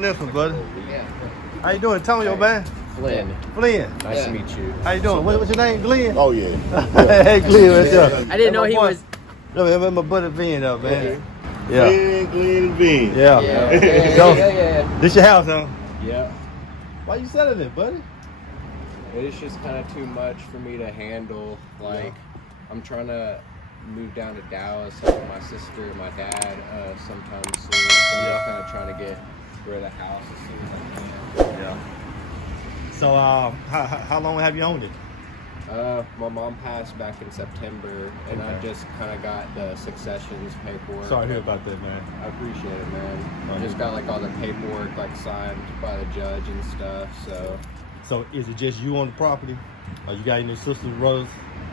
This one, buddy. Yeah. How you doing, Antonio, man? Flynn. Flynn. Nice to meet you. How you doing? What's your name, Glenn? Oh yeah. Hey, Glenn, what's up? I didn't know he was. No, man, my buddy Vin up, man. Okay. Yeah. Glenn, Bean. Yeah. Yeah. This your house, huh? Yeah. Why you selling it, buddy? It's just kind of too much for me to handle. Like, I'm trying to move down to Dallas with my sister and my dad sometime soon. So I'm just kind of trying to get rid of the house as soon as I can. Yeah. So, how long have you owned it? My mom passed back in September, and I just kind of got the successions paperwork. Sorry to hear about that, man. I appreciate it, man. I just got like all the paperwork like signed by the judge and stuff. So is it just you on the property? Or you got any sisters, brothers?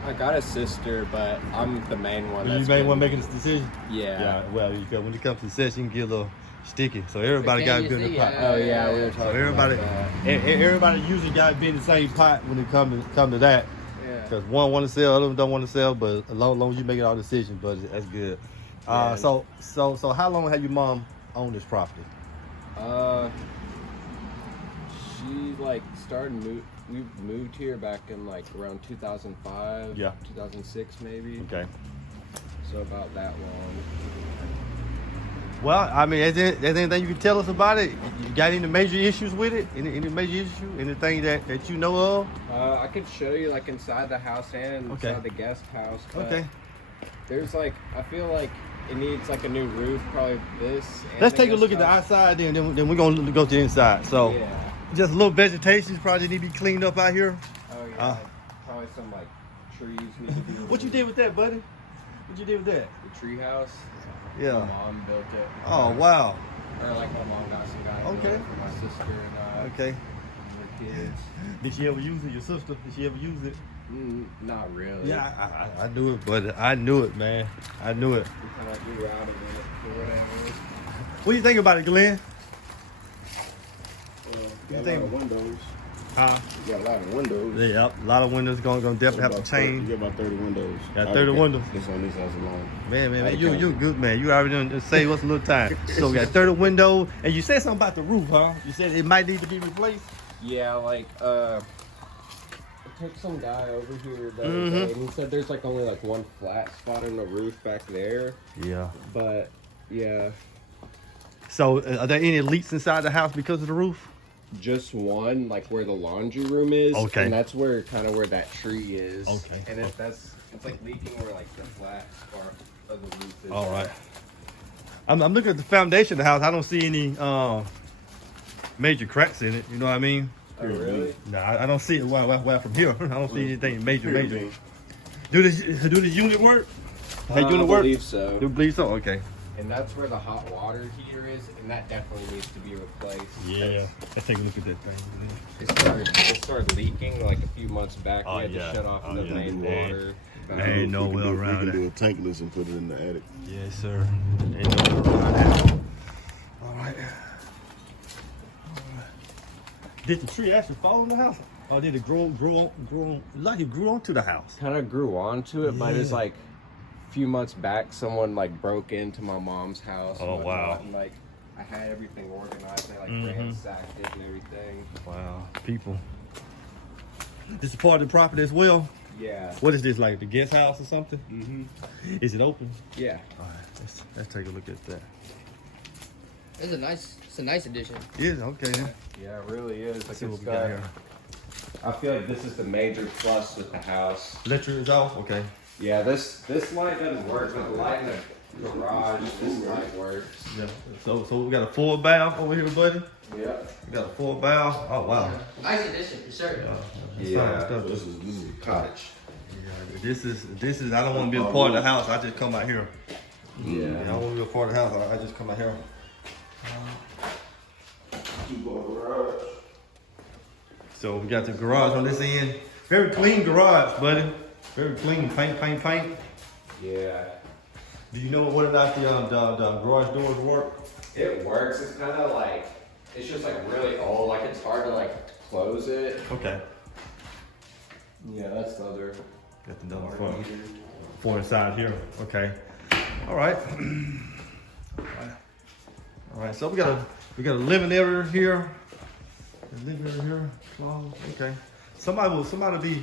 I got a sister, but I'm the main one. You the main one making this decision? Yeah. Yeah. Well, when it comes to succession, you can get a little sticky. So everybody got to be in the pot. Oh yeah, we were talking So everybody, about that. everybody usually got to be in the same pot when it come to that. Yeah. Because one want to sell, other one don't want to sell. But as long as you make it all decisions, but that's good. So how long have your mom owned this property? She like we moved here back in like around 2005. Yeah. 2006 maybe. Okay. So about that long. Well, I mean, is there anything you can tell us about it? You got any major issues with it? Any major issue? Anything that you know of? I could show you like inside the house and inside the guest house. But Okay. There's like, I feel like it needs like a new roof, probably this. And Let's the take a guest look at the house. outside then we're going to go to the inside. So Yeah. just a little vegetation probably need to be cleaned up out here. Oh yeah. Probably some like trees need to be. What you did with that, buddy? What you did with that? The tree house. Yeah. My mom built it. Oh, wow. Or like my mom got some guy. Okay. For my sister and Okay. her kids. Did she ever use it? Your sister? Did she ever use it? Not really. Yeah, I knew it, buddy. I knew it, man. I knew it. We kind of grew out of it or whatever. What do you think about it, Glenn? Got a lot of windows. Huh? You got a lot of windows. Yeah, a lot of windows gonna definitely have to change. You got about 30 windows. Got 30 windows. This on this house alone. Man, you a good man. You already done saved us a little time. So we got 30 windows, and you said something about the roof, huh? You said it might need to be replaced. Yeah, like I took some guy over here the other day, and he said there's like only like one flat spot in the roof back there. Yeah. But yeah, So are there any leaks inside the house because of the roof? just one, like where the laundry room is. Okay. And that's where kind of where that tree is. Okay. And it's like leaking where like the flat part of the roof is. All right. I'm looking at the foundation of the house. I don't see any major cracks in it. You know what I mean? Oh really? No, I don't see it. Well, from here, I don't see anything major. Do this unit work? Hey, doing the I work? believe so. Do believe so? Okay. And that's where the hot water heater is, and that definitely needs to be replaced. Yeah. Let's take a look at that thing. It started leaking like a few months back. Oh, We had yeah. to shut off the main water. Ain't no way We around can it. do a tankless and put it in the attic. Yes, sir. Ain't no way around that. All right. Did the tree actually fall in the house? Or did it grow on, like it grew onto the house? Kind of grew onto it, but it's Yeah. like a few months back, someone like broke into my mom's house. and Oh, whatnot, wow. And like I had everything organized. They like Mhm. ransacked it and everything. Wow, people. This is part of the property as well. Yeah. What is this, like the guest house or something? Mhm. Is it open? Yeah. All right, let's take a look at that. It's a nice addition. Yeah, okay then. Yeah, it really is. Like Let's see what it's we got here. I feel like this is the major plus with the house. Electric is off. Okay. Yeah, this light doesn't work, but the light in the garage, this light works. Yeah. So we got a full bath over here, buddy. Yeah. We got a full bath. Oh wow. Nice addition for sure. Yeah. So this is a cottage. Yeah, this is. I don't want to be a part of the house. I just come out here. Yeah. I don't want to be a part of the house. I just come out here. So we got the garage on this end. Very clean garage, buddy. Very clean. Paint. Yeah. Do you know whether or not the garage doors work? It works. It's kind of like, it's just like really old. Like it's hard to like close it. Okay. Yeah, that's the other. Got the double for inside here. Okay. All right. All right. So we got We got a living area here. A living area here. Closet. Okay. Somebody will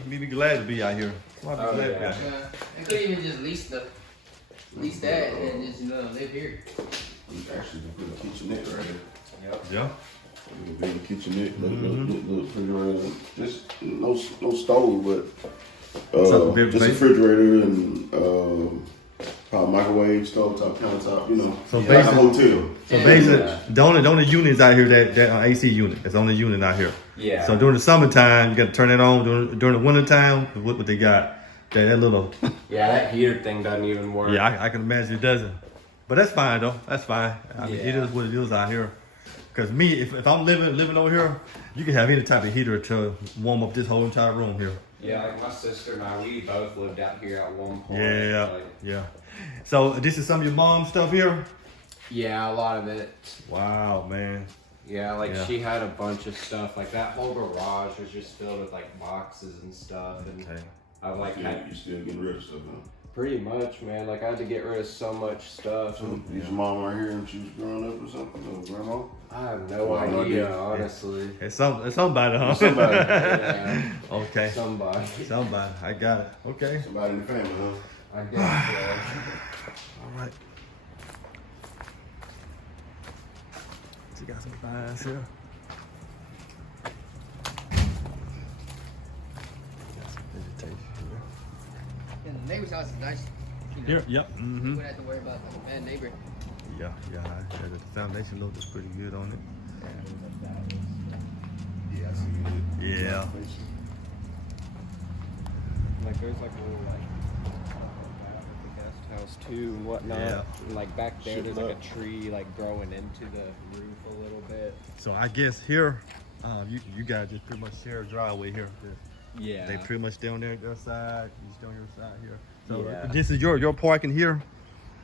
be glad to be out here. Somebody will be glad to be out here. I could even just lease that and just live here. You actually can put a kitchenette right here. Yep. Yeah. You can build a kitchenette, little refrigerator. Just no stove, but just a refrigerator and probably microwave, stove top, countertop. You know, So like a basically, hotel. so basically, the only units out here that AC unit. It's the only unit out here. Yeah. So during the summertime, you got to turn it on. During the wintertime, what they got? That little. Yeah, that heater thing doesn't even work. Yeah, I can imagine it doesn't. But that's fine though. That's fine. I mean, it Yeah. is what it is out here. Cause me, if I'm living over here, you can have any type of heater to warm up this whole entire room here. Yeah, like my sister and I, we both lived out here at one point. Yeah, Like, yeah. So this is some of your mom's stuff here. yeah, a lot of it. Wow, man. Yeah, like Yeah. she had a bunch of stuff. Like that whole garage was just filled with like boxes and stuff. And Okay. I've like had You still getting rid of stuff, huh? pretty much, man. Like I had to get rid of so much stuff. So is your mom right here when she was growing up or something? Or grandma? I have no Well, no idea, idea. honestly. It's somebody, huh? Somebody. Yeah, Okay. somebody. Somebody. I got it. Okay. Somebody in the family, huh? I guess. All right. You got some vines here. Got some vegetation And the neighbor's house is nice. You know, here. Here. Yep. You Mm-hmm. wouldn't have to worry about like a bad neighbor. Yeah. The foundation looks pretty good on it. Yeah, I see it. Yeah. Like there's like a little like guest house too and whatnot. Yeah. And, like back there, Shit there's like up. a tree like growing into the roof a little bit. So I guess here, you guys just pretty much share a driveway here. Yeah. They pretty much stay on their side. You stay on your side here. So Yeah. this is your parking here.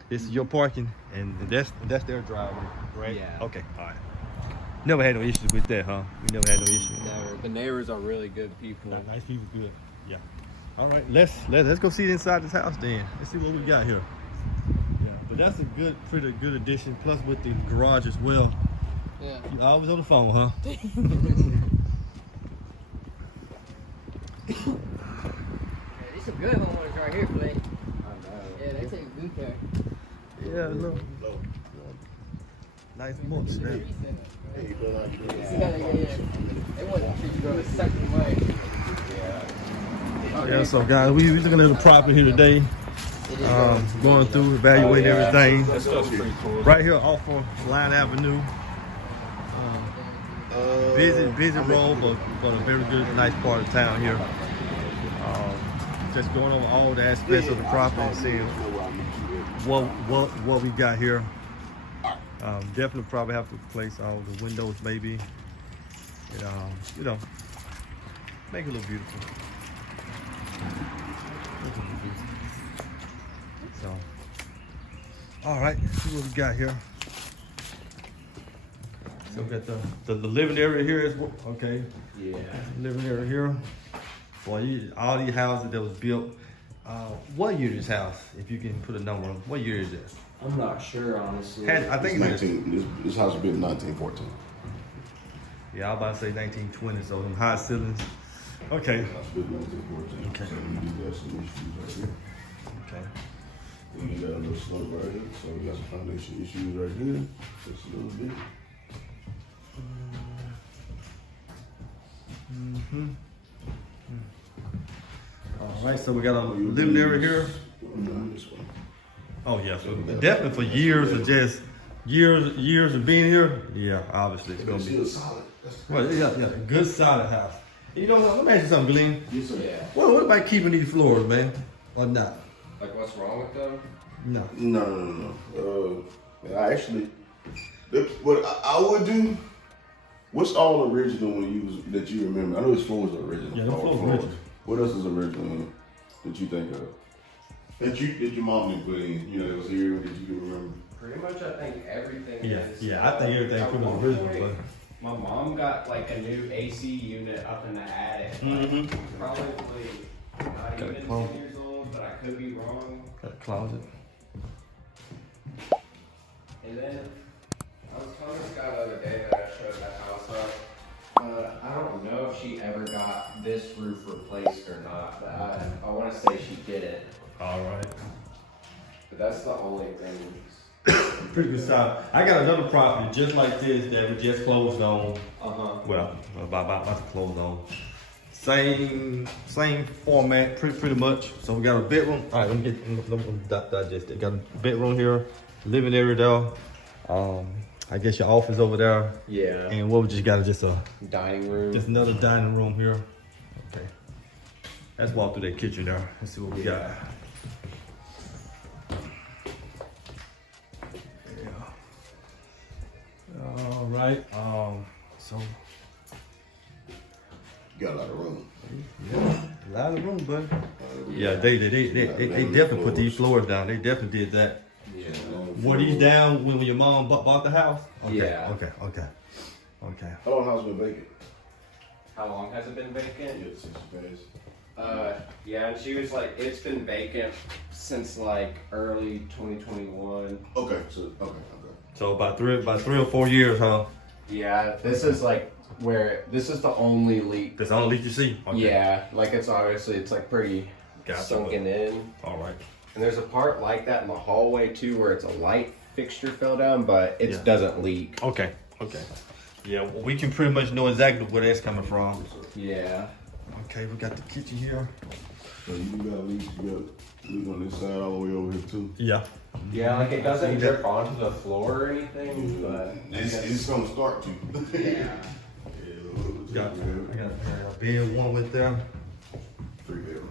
This is your parking, and that's their driveway, right? Yeah. Okay. All right. Never had no issues with that, huh? We never had no issues. Never. The neighbors are really good people. Nice people, good. Yeah. All right, let's go see inside this house then. Let's see what we got here. Yeah, but that's a pretty good addition. Plus with the garage as well. Yeah. You always on the phone, huh? Yeah, these some good homeowners right here, Clay. I know. Yeah, they take good care. Yeah, look. Nice mulch there. Hey, you feel like you're Yeah. They want to treat you go a certain way. Yeah, so guys, we looking at the property here today. Going through, evaluating everything. That stuff's pretty cool. Right here off of Line Avenue. Busy road, but a very good, nice part of town here. Just going over all the aspects of the property and seeing what we got here. Definitely probably have to replace all the windows maybe. And, make it look beautiful. So, all right, see what we got here. So we got the living area here is okay. Yeah. Living area here. Boy, all these houses that was built. What year is this house? If you can put a number on it, what year is this? I'm not sure, honestly. I think it's 19. This house was built in 1914. Yeah, I was about to say 1920, so them high ceilings. Okay. House built in 1914. Okay. So we do got some issues right here. Okay. Then you got a little slope right here. So we got some foundation issues right here. Just a little bit. All right, so we got a living area here. This one. Oh yeah, so definitely for years of just years of being here. Yeah, obviously it's gonna be. Still solid. Well, yeah, good solid house. And you know what? Let me ask you something, Glenn. Yes, sir. Yeah. What about keeping these floors, man, or not? Like, what's wrong with them? No. No. I actually, what I would do. What's all original when you was that you remember? I know his floors are original. Yeah, the All floors floors. original. What else is original that you think of? That your mom didn't put in. You know, that was here that you can remember. Pretty much, I think everything Yeah, is. yeah, I think everything At pretty much one original, point, but my mom got like a new AC unit up in the attic. Mhm. Like, probably not Got a even clone. 10 years old, but I could be wrong. got a closet. And then, I was telling this guy the other day that I showed that house up. I don't know if she ever got this roof replaced or not, but I want to say she didn't. All right. But that's the only thing. Pretty good size. I got another property just like this that we just closed on. Well, about to close on. Same format, pretty much. So we got a bedroom. All right, let me digest it. Got a bedroom here, living area there. I guess your office over there. Yeah. And what we just got is just a dining room. just another dining room here. Okay. Let's walk through that kitchen there. Let's see what we got. All right. So You got a lot of room. yeah, a lot of room, bud. Yeah, they definitely put these floors down. They definitely did that. Yeah. Were these down when your mom bought the house? Okay, Yeah. Okay. How long house been vacant? How long has it been vacant? Yeah, 60 days. Yeah, and she was like, it's been vacant since like early 2021. Okay, okay. So about three or 4 years, huh? Yeah, this is like this is the only leak. That's the only leak you see? Okay. Yeah, like it's like pretty Gotcha. sunken in. All right. And there's a part like that in the hallway too where it's a light fixture fell down, but it Yeah. doesn't leak. Okay. Yeah, well, we can pretty much know exactly where that's coming from. Yeah. Okay, we got the kitchen here. So you got leaks, you got leak on this side all the way over here too. Yeah. Yeah, like it doesn't drip onto the floor or anything, but It's gonna start to. yeah. I got a bed, one with there. 3 bedroom.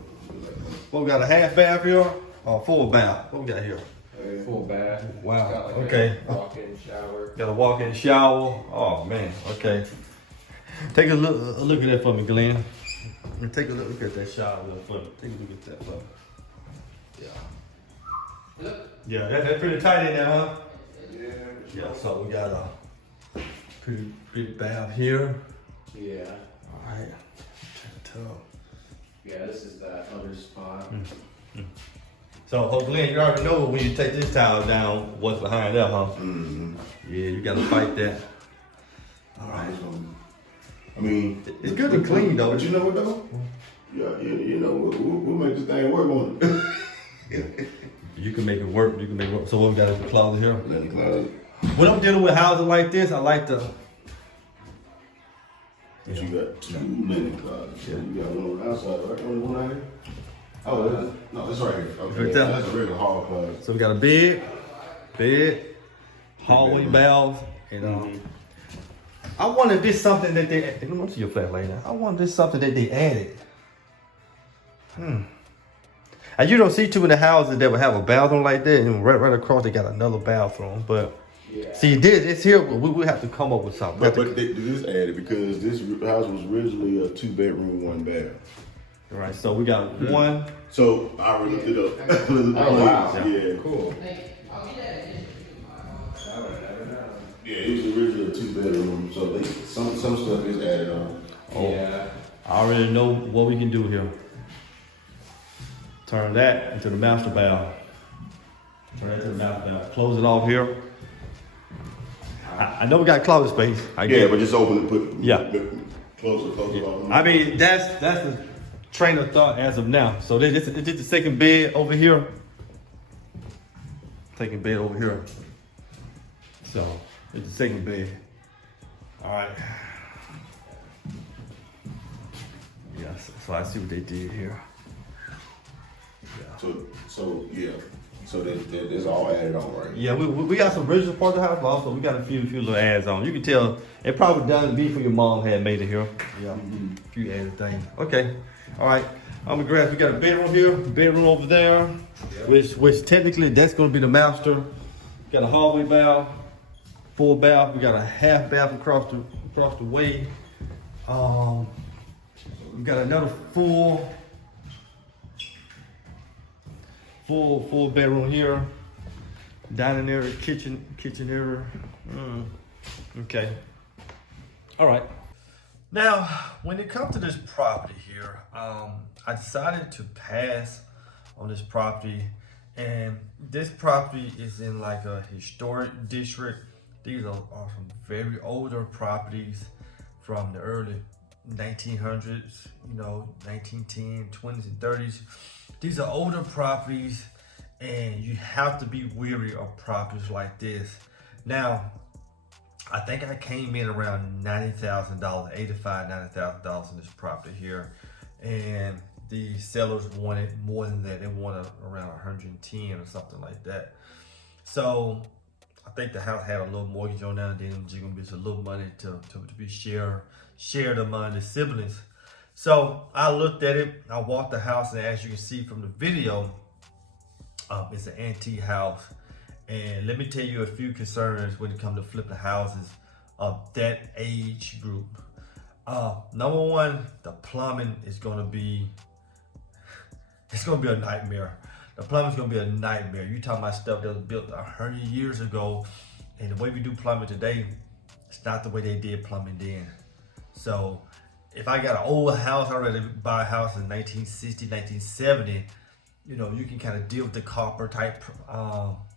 What we got, a half bath here? Or full bath? What we got here? Full bath. Wow, It's got like okay. a walk-in shower. Got a walk-in shower. Oh man, okay. Take a look at that for me, Glenn. And take a look at that shower for me. Take a look at that for me. Yeah. Yeah, that's pretty tight in there, huh? Yeah, so we got a pretty big bath here. Yeah. Alright. Tub. Yeah, this is that other spot. So, Glenn, you already know when you take this towel down, what's behind that, huh? Mm-hmm. Yeah, you gotta fight that. Alright. I mean, It's good and clean though. But you know what though? Yeah, you know, we'll make this thing work on it. You can make it work. So what we got in the closet here? Let the closet. When I'm dealing with houses like this, I like to. But you got 2 linen closets. Yeah. You got one on the outside, right? Only one out here? Oh, no, this right here. Okay. Right there. That's a regular hall closet. So we got a bed, hallway valves, and I wonder if this something that they. Let me see your flat lay now. I wonder if this something that they added. And you don't see too many houses that would have a bathroom like that, and right across they got another bathroom. But see, it's here. We have to come up with something. But they just added because this house was originally a 2-bedroom, 1 bath. Right. So we got one. So I already looked it up. Oh wow. Yeah. Cool. Yeah, it was originally a 2-bedroom, so some stuff is added on. Yeah. I already know what we can do here. Turn that into the master bath. Close it off here. I know we got closet space. I get it. But just open it, put close it off. I mean, that's the train of thought as of now. So this is the second bed over here. Second bed over here. So it's the second bed. All right. Yeah. So I see what they did here. So that's all added on, right? Yeah, we got some original parts of the house, but also we got a few little adds on. You can tell it probably done before your mom had made it here. Yeah, a few added things. Okay, all right. I'm gonna grab. We got a bedroom here, bedroom over there, which technically that's gonna be the master. Got a hallway bath, full bath. We got a half bath across the way. We got another full bedroom here, dining area, kitchen area. Okay. All right. Now, when it comes to this property here, I decided to pass on this property, and this property is in like a historic district These are some very older properties from the early 1900s, you know, 1910s, 20s, and 30s. These are older properties, and you have to be wary of properties like this. Now, I think I came in around $90,000, $90,000 in this property here, and the sellers wanted more than that. They wanted around 110 or something like that. So I think the house had a little mortgage on that, and then there's gonna be a little money to be shared among the siblings. So I looked at it, I walked the house, and as you can see from the video, it's an antique house. And let me tell you a few concerns when it comes to flipping houses of that age group. Number one, the plumbing is gonna be, it's gonna be a nightmare. The plumbing's gonna be a nightmare. You talking about stuff that was built 100 years ago, and the way we do plumbing today, it's not the way they did plumbing then. So if I got an old house, I ready to buy a house in 1960, 1970, you know, you can kind of deal with the copper type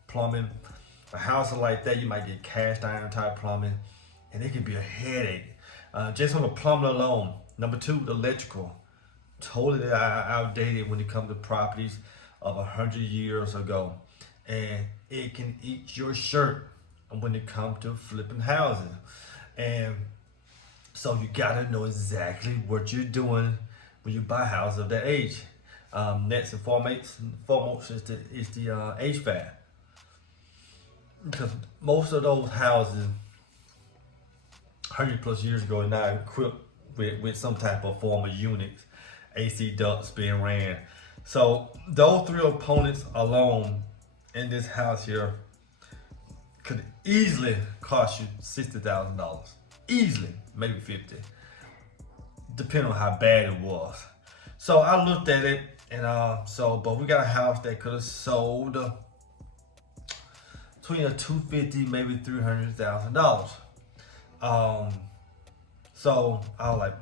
plumbing. A house like that, you might get cast iron type plumbing, and it can be a headache. Just on the plumbing alone. Number two, the electrical. Totally outdated when it comes to properties of 100 years ago. And it can eat your shirt when it comes to flipping houses. And so you gotta know exactly what you're doing when you buy houses of that age. Next and foremost is the HVAC. Because most of those houses 100 plus years ago are now equipped with some type of form of units, AC ducts being ran. So those three components alone in this house here could easily cost you $60,000. Easily, maybe 50, depending on how bad it was. So I looked at it, and but we got a house that could have sold between $250,000, maybe $300,000. So I was like,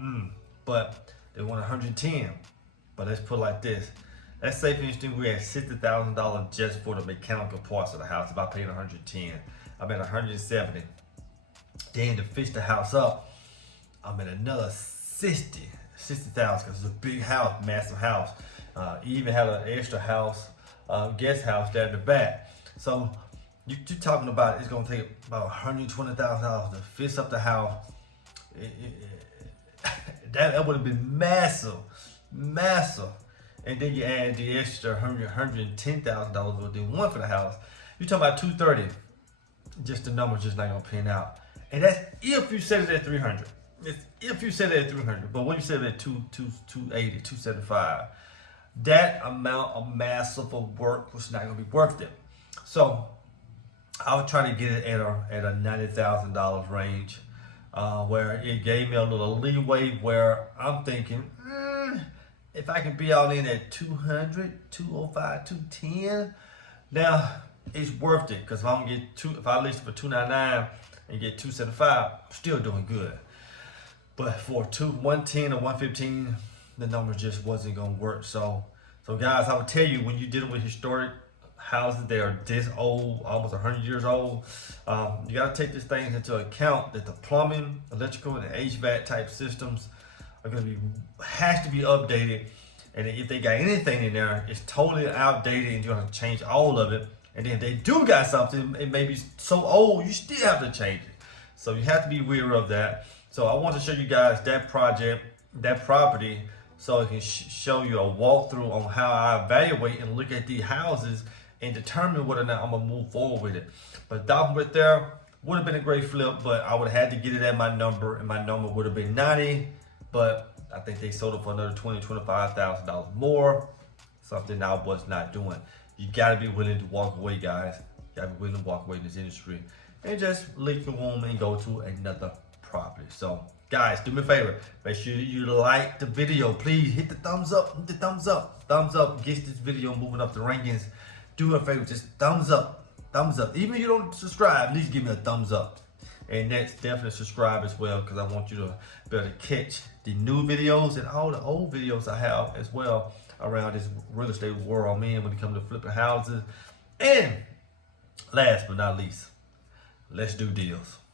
but they want 110. But let's put it like this. Let's say, for instance, we had $60,000 just for the mechanical parts of the house. If I paid 110, I'm at 170. Then to fix the house up, I'm at another 60,000 because it's a big house, massive house. Even had an extra house, guest house there in the back. So you're talking about it's gonna take about $120,000 to fix up the house. That would have been massive. And then you add the extra $110,000 what they want for the house. You're talking about $230. Just the number's just not gonna pan out. And that's if you set it at 300. It's if you set it at 300. But when you set it at 280, 275, that amount of massive of work was not gonna be worth it. So I was trying to get it at a $90,000 range, where it gave me a little leeway where I'm thinking, if I can be all in at 200, 205, 210, now it's worth it. Because if I list it for 299 and get 275, I'm still doing good. But for 110 or 115, the number just wasn't gonna work. So guys, I would tell you, when you're dealing with historic houses that are this old, almost 100 years old, you gotta take these things into account, that the plumbing, electrical, and HVAC type systems are has to be updated. And if they got anything in there, it's totally outdated, and you have to change all of it. And then if they do got something, it may be so old, you still have to change it. So you have to be aware of that. So I want to show you guys that project, that property, so I can show you a walkthrough on how I evaluate and look at these houses and determine whether or not I'm gonna move forward with it. But that right there would have been a great flip, but I would have had to get it at my number, and my number would have been 90. But I think they sold it for another $20,000, $25,000 more. Something I was not doing. You gotta be willing to walk away, guys. You gotta be willing to walk away in this industry and just leave the room and go to another property. So guys, do me a favor. Make sure you like the video. Please hit the thumbs up. Hit the thumbs up. Thumbs up gets this video moving up the rankings. Do me a favor, just thumbs up. Thumbs up. Even if you don't subscribe, at least give me a thumbs up. And that's definitely subscribe as well, because I want you to be able to catch the new videos and all the old videos I have as well around this real estate world, man, when it comes to flipping houses. And last but not least, Let's do deals.